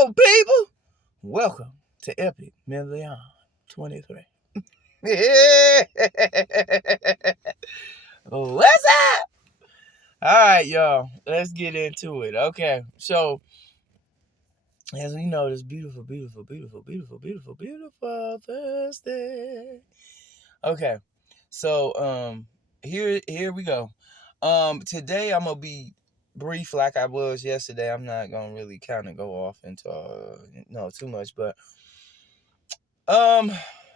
Hello, people. Welcome to Epic Million 23. What's up? All right, y'all. Let's get into it. Okay. So, as we know, this beautiful Thursday. Okay. So, here we go. Today I'm gonna be brief like I was yesterday. I'm not gonna really kind of go off into too much, but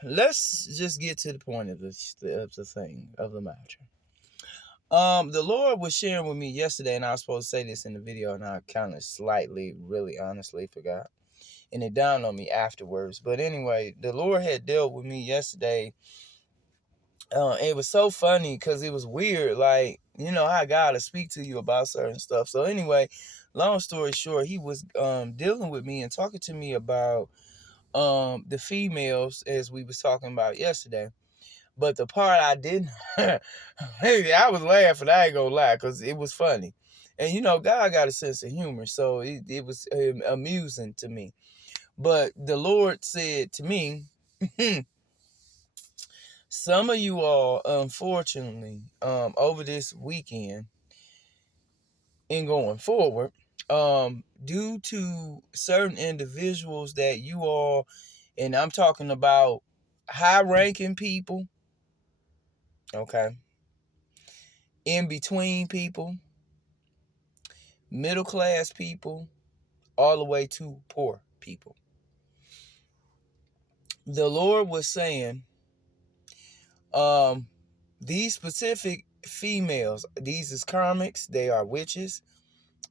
let's just get to the point of the matter. The Lord was sharing with me yesterday, and I was supposed to say this in the video, and I kind of slightly, really honestly forgot, and it dawned on me afterwards. But anyway, the Lord had dealt with me yesterday. It was so funny because it was weird, like, you know how God will speak to you about certain stuff. So anyway, long story short, he was dealing with me and talking to me about the females, as we was talking about yesterday. But the part I didn't I was laughing, I ain't gonna lie, because it was funny. And you know, God got a sense of humor, so it was amusing to me. But the Lord said to me, some of you all, unfortunately, over this weekend and going forward, due to certain individuals that you all, and I'm talking about high-ranking people, okay, in between people, middle-class people, all the way to poor people. The Lord was saying, these specific females, these is karmics, they are witches.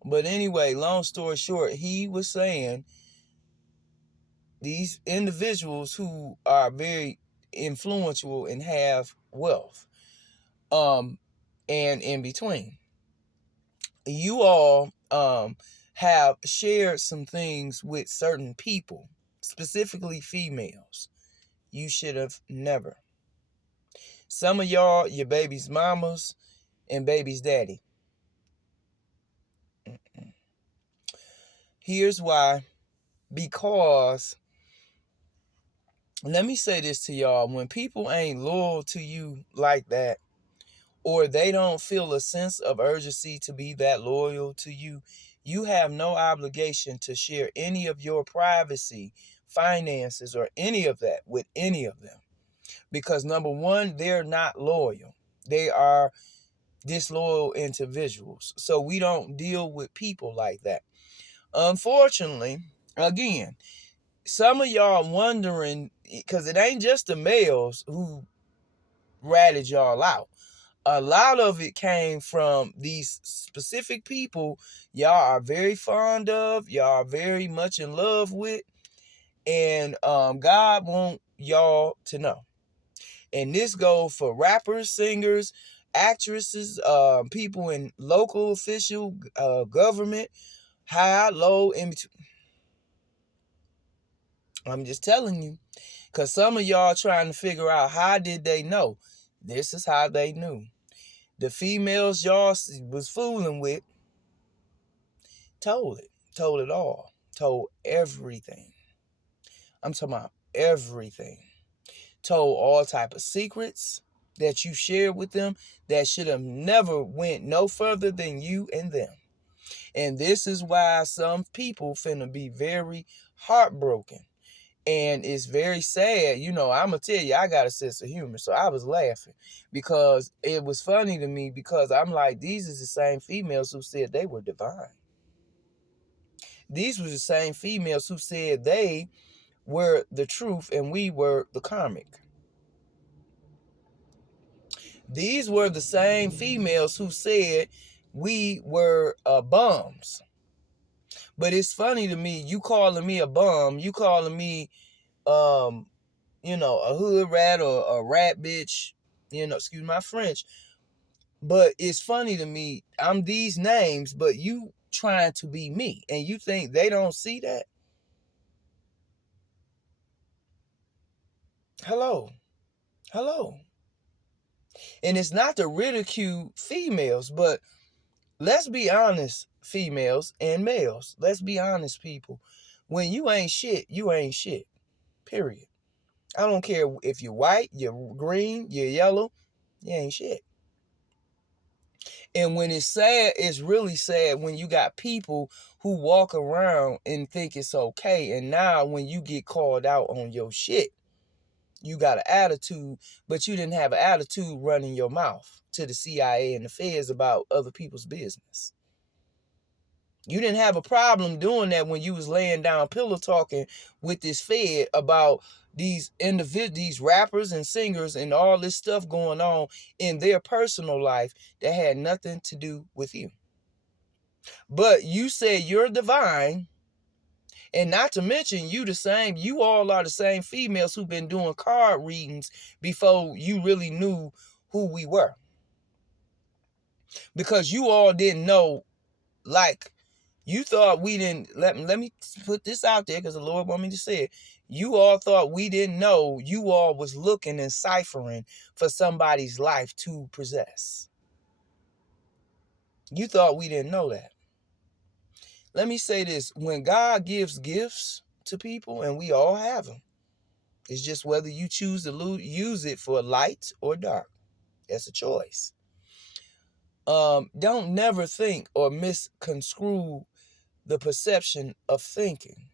But anyway, long story short, he was saying these individuals who are very influential and have wealth, and in between, you all have shared some things with certain people, specifically females. You should have never. Some of y'all, your baby's mamas and baby's daddy. Here's why. Because, let me say this to y'all. When people ain't loyal to you like that, or they don't feel a sense of urgency to be that loyal to you, you have no obligation to share any of your privacy, finances, or any of that with any of them. Because number one, they're not loyal. They are disloyal individuals. So we don't deal with people like that. Unfortunately, again, some of y'all wondering, because it ain't just the males who ratted y'all out. A lot of it came from these specific people y'all are very fond of, y'all are very much in love with, and God want y'all to know. And this goes for rappers, singers, actresses, people in local official government, high, low, in between. I'm just telling you, because some of y'all trying to figure out how did they know. This is how they knew. The females y'all was fooling with told it all, told everything. I'm talking about everything. Told all type of secrets that you shared with them that should have never went no further than you and them. And this is why some people finna be very heartbroken. And it's very sad. You know, I'm going to tell you, I got a sense of humor. So I was laughing because it was funny to me, because I'm like, these is the same females who said they were divine. These were the same females who said they were the truth and we were the karmic. These were the same females who said we were bums. But it's funny to me, you calling me a bum, you calling me, a hood rat or a rat bitch, excuse my French. But it's funny to me, I'm these names, but you trying to be me, and you think they don't see that? Hello. And it's not to ridicule females, but let's be honest, females and males. Let's be honest, people. When you ain't shit, you ain't shit. Period. I don't care if you're white, you're green, you're yellow, you ain't shit. And when it's sad, it's really sad when you got people who walk around and think it's okay. And now when you get called out on your shit, you got an attitude, but you didn't have an attitude running your mouth to the CIA and the feds about other people's business. You didn't have a problem doing that when you was laying down pillow talking with this Fed about these individuals, these rappers and singers and all this stuff going on in their personal life that had nothing to do with you. But you said you're divine, and not to mention you all are the same females who've been doing card readings before you really knew who we were. Because you all didn't know, like, you thought we didn't, let me put this out there because the Lord want me to say it. You all thought we didn't know you all was looking and ciphering for somebody's life to possess. You thought we didn't know that. Let me say this. When God gives gifts to people, and we all have them, it's just whether you choose to use it for light or dark. That's a choice. Don't never think or misconstrue the perception of thinking.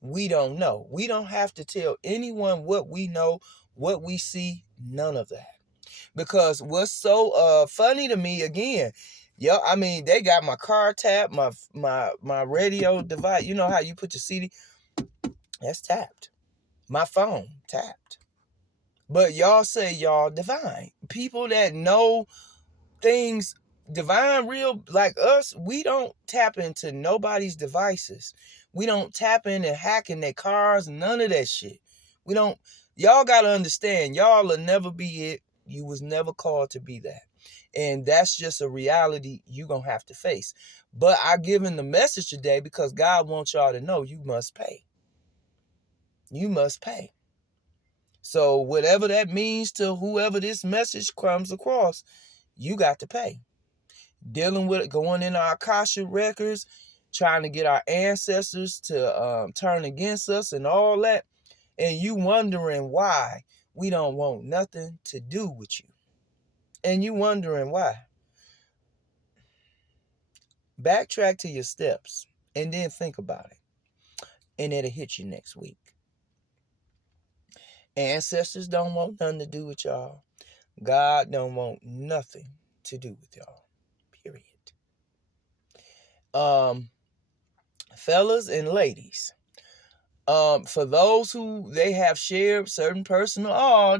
We don't know. We don't have to tell anyone what we know, what we see, none of that. Because what's so funny to me, again, they got my car tapped, my radio device. You know how you put your CD? That's tapped. My phone tapped. But y'all say y'all divine. People that know things divine, real, like us, we don't tap into nobody's devices. We don't tap into hacking their cars, none of that shit. We don't. Y'all gotta understand, y'all will never be it. You was never called to be that. And that's just a reality you gonna have to face. But I given the message today because God wants y'all to know you must pay. You must pay. So whatever that means to whoever this message comes across, you got to pay. Dealing with it, going in our Akasha records, trying to get our ancestors to turn against us and all that. And you wondering why we don't want nothing to do with you. And you wondering why. Backtrack to your steps and then think about it. And it'll hit you next week. Ancestors don't want nothing to do with y'all. God don't want nothing to do with y'all. Period. Fellas and ladies, for those who they have shared certain personal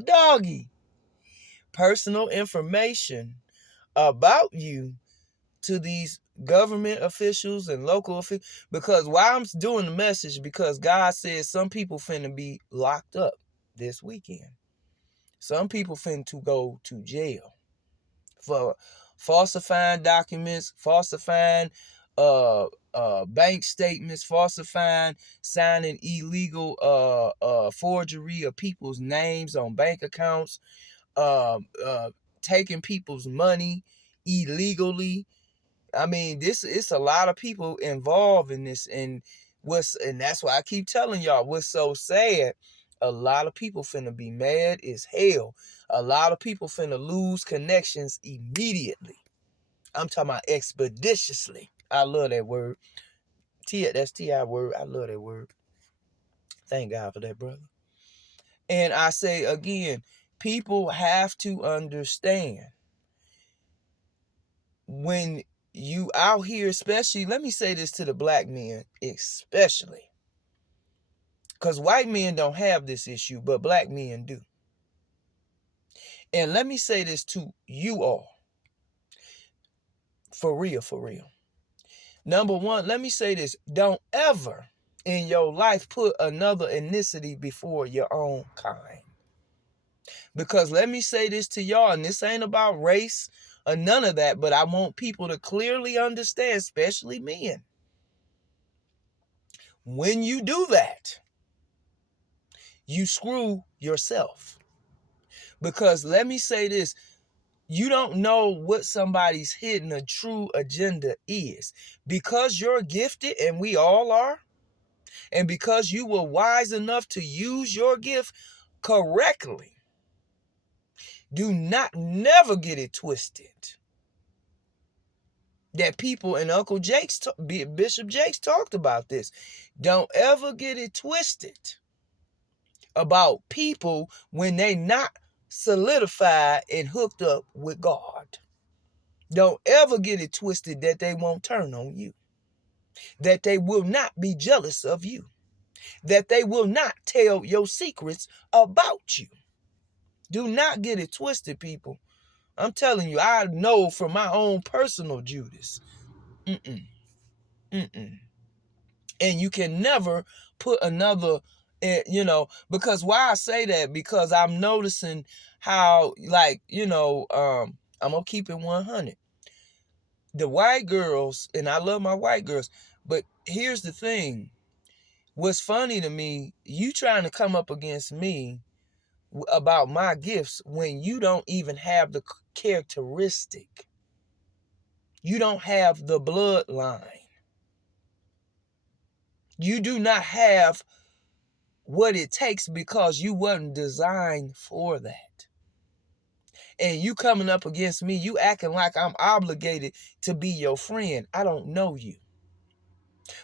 information about you to these government officials and local officials, because why I'm doing the message, because God says some people finna be locked up this weekend. Some people finna to go to jail for falsifying documents, falsifying bank statements, falsifying, signing illegal forgery of people's names on bank accounts, taking people's money illegally. I mean, it's a lot of people involved in this, and that's why I keep telling y'all what's so sad. A lot of people finna be mad as hell. A lot of people finna lose connections immediately. I'm talking about expeditiously. I love that word. That's T.I. word. I love that word. Thank God for that, brother. And I say again, people have to understand when you out here, especially, let me say this to the black men, especially. Because white men don't have this issue, but black men do. And let me say this to you all. For real, for real. Number one, let me say this. Don't ever in your life put another ethnicity before your own kind. Because let me say this to y'all, and this ain't about race or none of that, but I want people to clearly understand, especially men. When you do that, you screw yourself. Because let me say this, you don't know what somebody's hidden a true agenda is. Because you're gifted, and we all are, And because you were wise enough to use your gift correctly, do not never get it twisted that people, and Uncle Jake's, Bishop Jakes talked about this. Don't ever get it twisted about people when they not solidified and hooked up with God. Don't ever get it twisted that they won't turn on you, that they will not be jealous of you, that they will not tell your secrets about you. Do not get it twisted, people. I'm telling you, I know from my own personal Judas. And you can never put another, because why I say that, because I'm noticing how, like, I'm going to keep it 100. The white girls, and I love my white girls, but here's the thing. What's funny to me, you trying to come up against me about my gifts when you don't even have the characteristic. You don't have the bloodline. You do not have what it takes because you wasn't designed for that. And you coming up against me, you acting like I'm obligated to be your friend. I don't know you.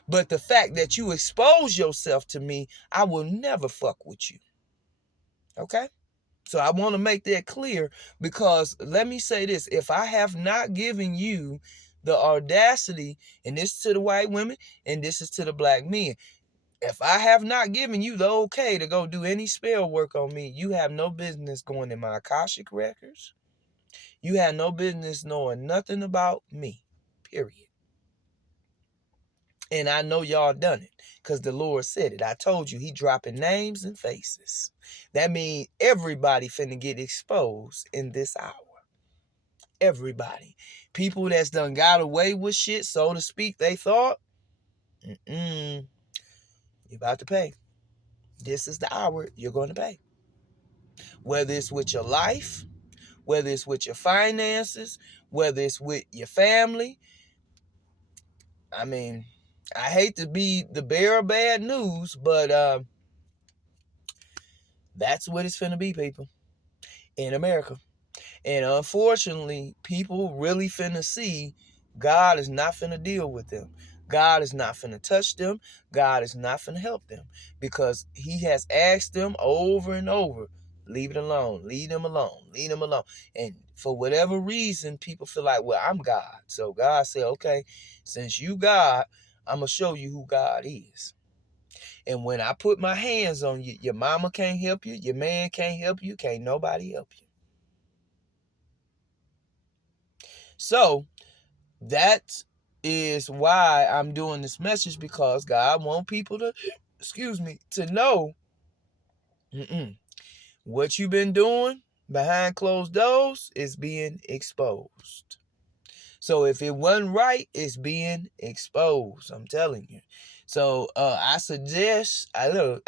But the fact that you expose yourself to me, I will never fuck with you. Okay? So I want to make that clear, because let me say this. If I have not given you the audacity, and this is to the white women, and this is to the black men, if I have not given you the okay to go do any spell work on me, you have no business going in my Akashic records. You have no business knowing nothing about me, period. And I know y'all done it, because the Lord said it. I told you, he dropping names and faces. That means everybody finna get exposed in this hour. Everybody. People that's done got away with shit, so to speak, they thought, you about to pay. This is the hour you're going to pay. Whether it's with your life, whether it's with your finances, whether it's with your family. I mean, I hate to be the bearer of bad news, but that's what it's finna be, people, in America. And unfortunately, people really finna see God is not finna deal with them. God is not finna touch them. God is not finna help them, because he has asked them over and over, leave it alone, leave them alone, leave them alone. And for whatever reason, people feel like, well, I'm God. So God said, okay, since you God, I'm going to show you who God is. And when I put my hands on you, your mama can't help you, your man can't help you, can't nobody help you. So that is why I'm doing this message, because God wants people to, to know what you've been doing behind closed doors is being exposed. So if it wasn't right, it's being exposed. I'm telling you. So I suggest, because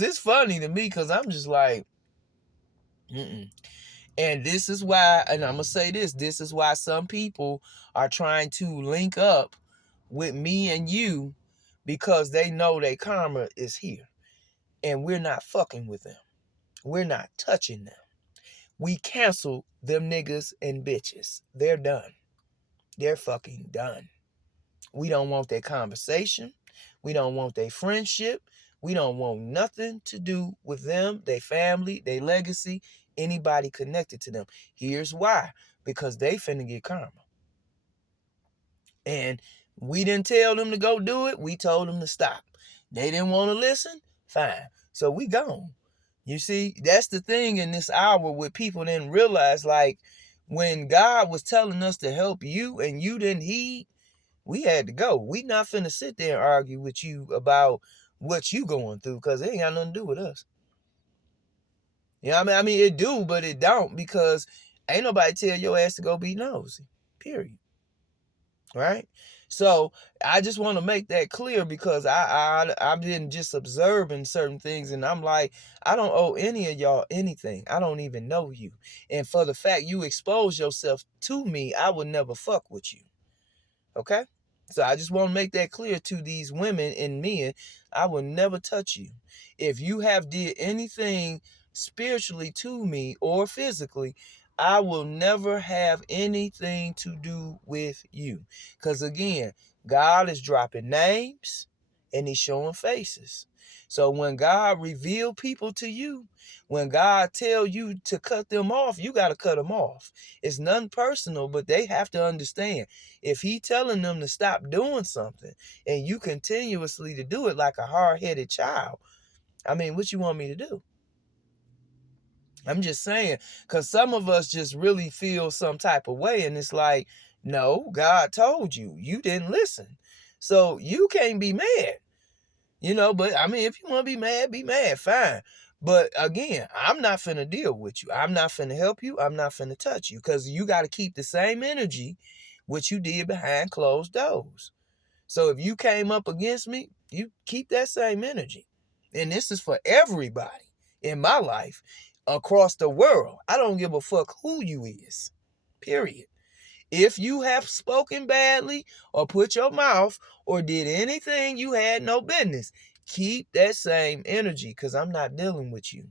it's funny to me, because I'm just like, And this is why, and I'm going to say this is why some people are trying to link up with me and you, because they know their karma is here. And we're not fucking with them. We're not touching them. We cancel them niggas and bitches. They're done. They're fucking done. We don't want their conversation. We don't want their friendship. We don't want nothing to do with them, their family, their legacy, anybody connected to them. Here's why. Because they finna get karma. And we didn't tell them to go do it. We told them to stop. They didn't want to listen. Fine. So we gone. You see, that's the thing in this hour where people didn't realize, like, when God was telling us to help you and you didn't heed, we had to go. We not finna sit there and argue with you about what you going through, because it ain't got nothing to do with us. You know what I mean? It do, but it don't, because ain't nobody tell your ass to go be nosy. Period. Right? So I just want to make that clear, because I've been just observing certain things, and I'm like, I don't owe any of y'all anything. I don't even know you. And for the fact you expose yourself to me, I would never fuck with you. Okay? So I just want to make that clear to these women and men. I will never touch you. If you have did anything spiritually to me or physically, I will never have anything to do with you. Because again, God is dropping names and he's showing faces. So when God reveal people to you, when God tell you to cut them off, you got to cut them off. It's nothing personal, but they have to understand. If he telling them to stop doing something and you continuously to do it like a hard-headed child, I mean, what you want me to do? I'm just saying, because some of us just really feel some type of way, and it's like, no, God told you. You didn't listen. So you can't be mad. But I mean, if you want to be mad, fine. But again, I'm not finna deal with you. I'm not finna help you. I'm not finna touch you, because you got to keep the same energy which you did behind closed doors. So if you came up against me, you keep that same energy. And this is for everybody in my life across the world. I don't give a fuck who you is. Period. If you have spoken badly or put your mouth or did anything you had no business, keep that same energy, because I'm not dealing with you.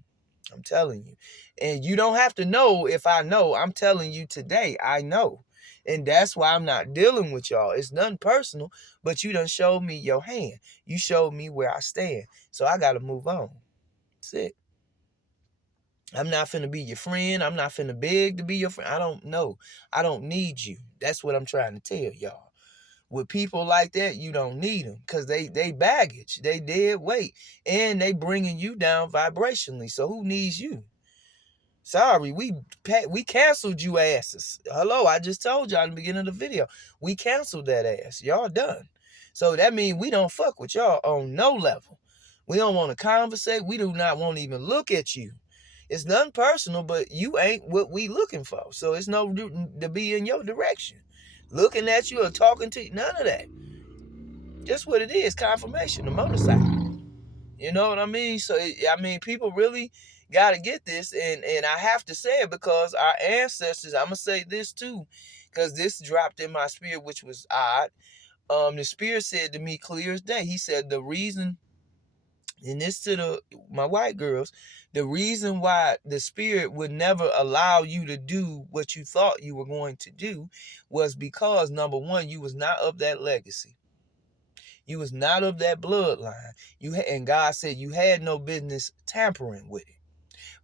I'm telling you. And you don't have to know if I know. I'm telling you today, I know. And that's why I'm not dealing with y'all. It's nothing personal, but you done showed me your hand. You showed me where I stand. So I got to move on. That's it. I'm not finna be your friend. I'm not finna beg to be your friend. I don't know. I don't need you. That's what I'm trying to tell y'all. With people like that, you don't need them, because they baggage. They dead weight. And they bringing you down vibrationally. So who needs you? Sorry, we canceled you asses. Hello, I just told y'all in the beginning of the video. We canceled that ass. Y'all done. So that means we don't fuck with y'all on no level. We don't want to conversate. We do not want to even look at you. It's nothing personal, but you ain't what we looking for. So it's no to be in your direction. Looking at you or talking to you, none of that. Just what it is, confirmation, the motorcycle. You know what I mean? So, people really got to get this. And I have to say it because our ancestors, I'm going to say this too, because this dropped in my spirit, which was odd. The spirit said to me clear as day. He said the reason, and this to my white girls, the reason why the spirit would never allow you to do what you thought you were going to do was because, number one, you was not of that legacy. You was not of that bloodline. And God said you had no business tampering with it.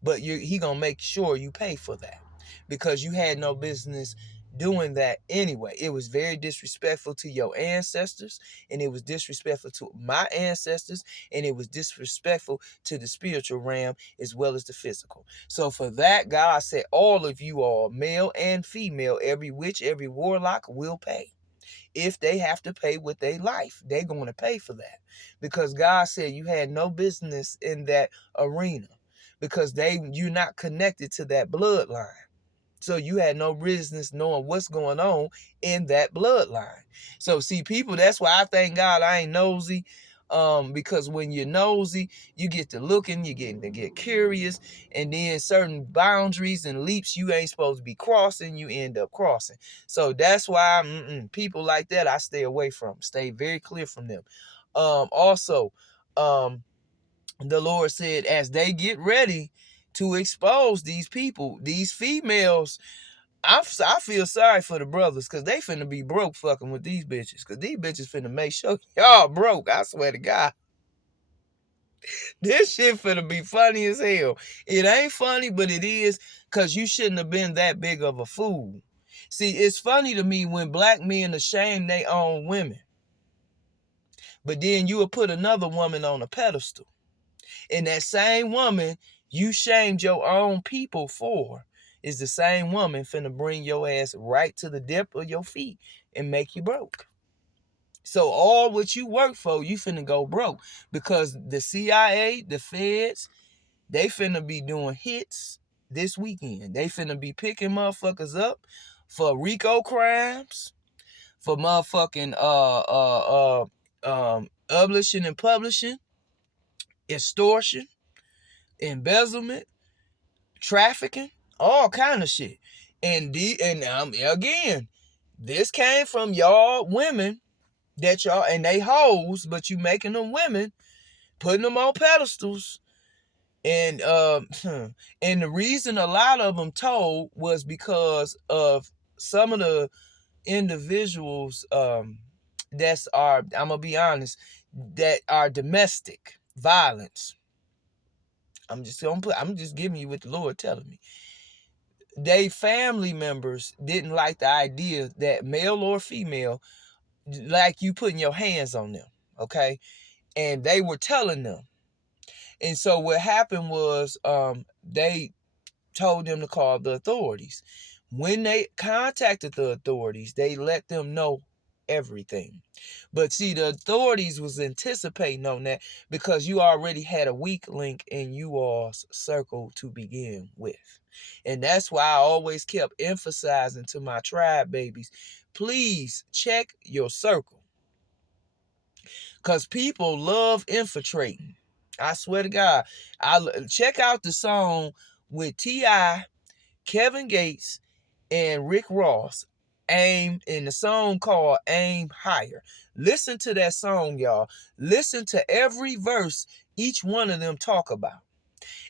But he gonna make sure you pay for that, because you had no business doing that anyway. It was very disrespectful to your ancestors, and it was disrespectful to my ancestors, and it was disrespectful to the spiritual realm as well as the physical. So for that, God said all of you all, male and female, every witch, every warlock will pay. If they have to pay with their life, they're going to pay for that, because God said you had no business in that arena, because you're not connected to that bloodline. So you had no business knowing what's going on in that bloodline. So see, people, that's why I thank God I ain't nosy. Because when you're nosy, you get to looking, you get curious, and then certain boundaries and leaps you ain't supposed to be crossing, you end up crossing. So that's why people like that I stay away from. Stay very clear from them. Also, the Lord said as they get ready to expose these people, these females, I feel sorry for the brothers, because they finna be broke fucking with these bitches, because these bitches finna make sure y'all broke. I swear to God. This shit finna be funny as hell. It ain't funny, but it is, because you shouldn't have been that big of a fool. See, it's funny to me when black men ashamed they own women, but then you will put another woman on a pedestal. And that same woman you shamed your own people for is the same woman finna bring your ass right to the depth of your feet and make you broke. So all what you work for, you finna go broke, because the CIA, the feds, they finna be doing hits this weekend. They finna be picking motherfuckers up for RICO crimes, for motherfucking publishing and publishing, extortion, embezzlement, trafficking, all kind of shit. And again, this came from y'all women that y'all, and they hoes, but you making them women, putting them on pedestals. And and the reason a lot of them told was because of some of the individuals that's are, I'm gonna be honest, that are domestic violence. I'm just giving you what the Lord telling me. They family members didn't like the idea that male or female, like you putting your hands on them, okay? And they were telling them. And so what happened was they told them to call the authorities. When they contacted the authorities, they let them know everything. But see, the authorities was anticipating on that because you already had a weak link in you all's circle to begin with. And that's why I always kept emphasizing to my tribe babies, please check your circle. Because people love infiltrating. I swear to God. Check out the song with T.I., Kevin Gates, and Rick Ross, Aim, in the song called Aim Higher. Listen to that song, y'all. Listen to every verse each one of them talk about.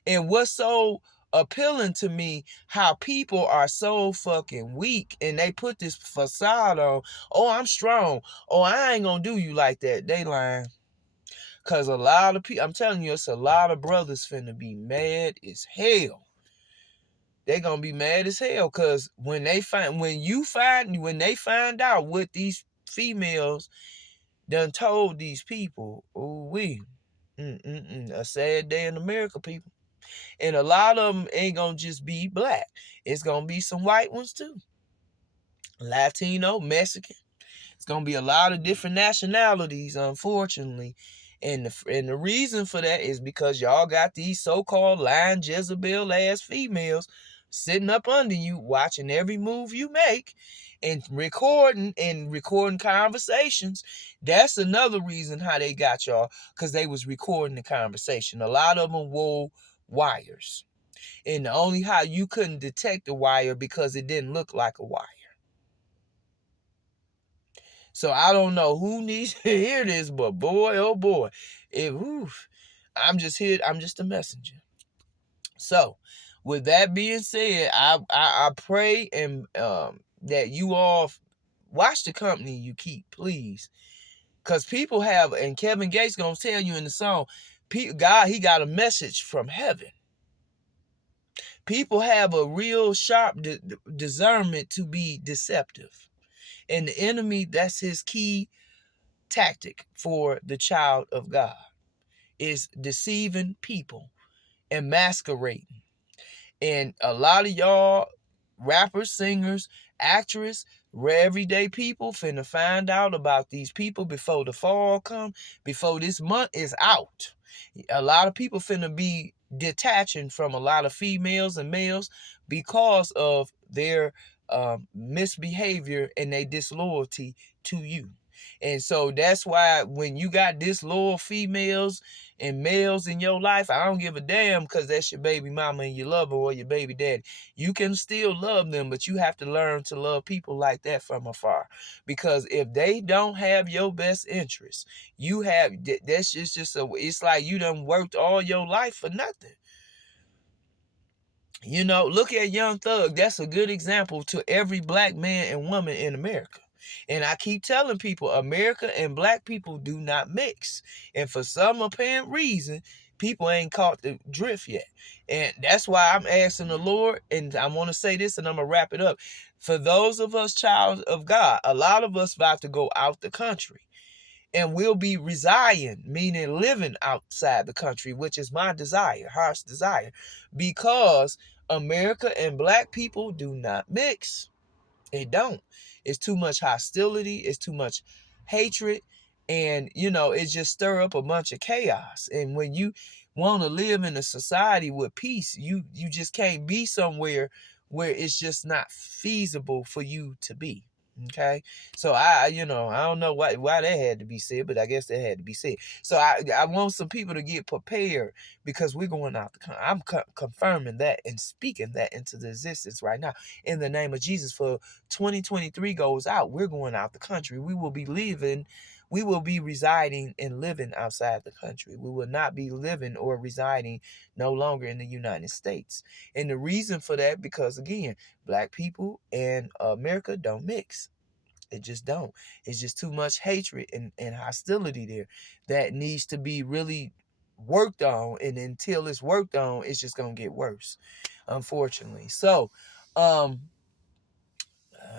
And what's so appealing to me, how people are so fucking weak and they put this facade on, oh, I'm strong. Oh, I ain't gonna do you like that. They lying. Cause a lot of people, I'm telling you, it's a lot of brothers finna be mad as hell. They gonna be mad as hell because when they find out what these females done told these people, a sad day in America, people. And a lot of them ain't gonna just be black. It's gonna be some white ones too. Latino, Mexican. It's gonna be a lot of different nationalities, unfortunately. And the reason for that is because y'all got these so-called lying Jezebel ass females sitting up under you, watching every move you make and recording conversations. That's another reason how they got y'all, because they was recording the conversation. A lot of them wore wires. And the only how you couldn't detect the wire because it didn't look like a wire. So I don't know who needs to hear this, but boy, oh boy, I'm just here. I'm just a messenger. So, with that being said, I pray and that you all watch the company you keep, please, because people have, and Kevin Gates gonna tell you in the song, God, he got a message from heaven. People have a real sharp discernment to be deceptive. And the enemy, that's his key tactic for the child of God, is deceiving people and masquerading. And a lot of y'all rappers, singers, actors, everyday people finna find out about these people before the fall come, before this month is out. A lot of people finna be detaching from a lot of females and males because of their misbehavior and their disloyalty to you. And so that's why when you got disloyal females and males in your life, I don't give a damn, because that's your baby mama and you love her, or your baby daddy. You can still love them, but you have to learn to love people like that from afar. Because if they don't have your best interest, that's just it's like you done worked all your life for nothing. You know, look at Young Thug. That's a good example to every black man and woman in America. And I keep telling people, America and black people do not mix. And for some apparent reason, people ain't caught the drift yet. And that's why I'm asking the Lord, and I want to say this and I'm going to wrap it up. For those of us child of God, a lot of us about to go out the country. And we'll be residing, meaning living outside the country, which is my desire, heart's desire, because America and black people do not mix. It don't. It's too much hostility. It's too much hatred. And, it just stir up a bunch of chaos. And when you want to live in a society with peace, you just can't be somewhere where it's just not feasible for you to be. Okay, so I don't know why that had to be said, but I guess that had to be said. So I want some people to get prepared, because we're going out. I'm confirming that and speaking that into the existence right now in the name of Jesus. For 2023 goes out, we're going out the country. We will be leaving we will be residing and living outside the country. We will not be living or residing no longer in the United States. And the reason for that, because again, black people and America don't mix. It just don't. It's just too much hatred and hostility there that needs to be really worked on. And until it's worked on, it's just gonna get worse, unfortunately. So,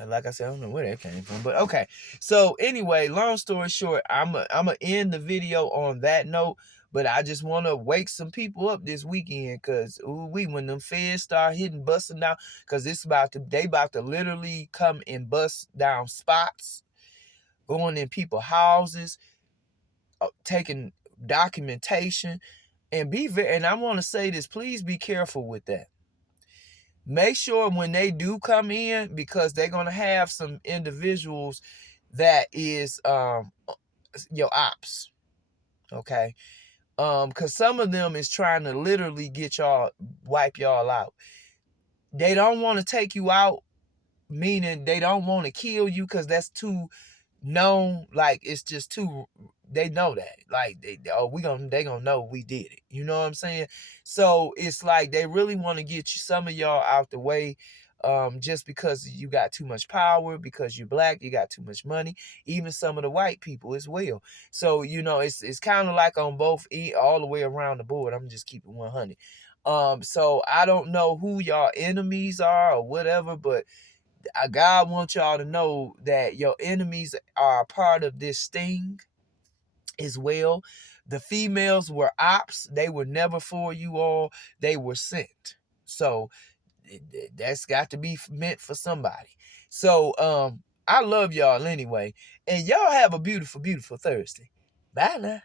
like I said, I don't know where that came from, but okay. So anyway, long story short, I'm gonna end the video on that note. But I just want to wake some people up this weekend, cause when them feds start hitting, busting down, cause they about to literally come and bust down spots, going in people's houses, taking documentation, and and I want to say this, please be careful with that. Make sure when they do come in, because they're gonna have some individuals that is your ops, okay? Because some of them is trying to literally get y'all, wipe y'all out. They don't want to take you out, meaning they don't want to kill you, because that's too known. Like, it's just too, they know that. Like, they gonna know we did it. You know what I'm saying? So it's like they really want to get some of y'all out the way, just because you got too much power, because you're black, you got too much money. Even some of the white people as well. So it's kind of like on both all the way around the board. I'm just keeping 100. So I don't know who y'all enemies are or whatever, but God wants y'all to know that your enemies are a part of this sting as well. The females were ops. They were never for you all. They were sent. So that's got to be meant for somebody. So I love y'all anyway. And y'all have a beautiful, beautiful Thursday. Bye now.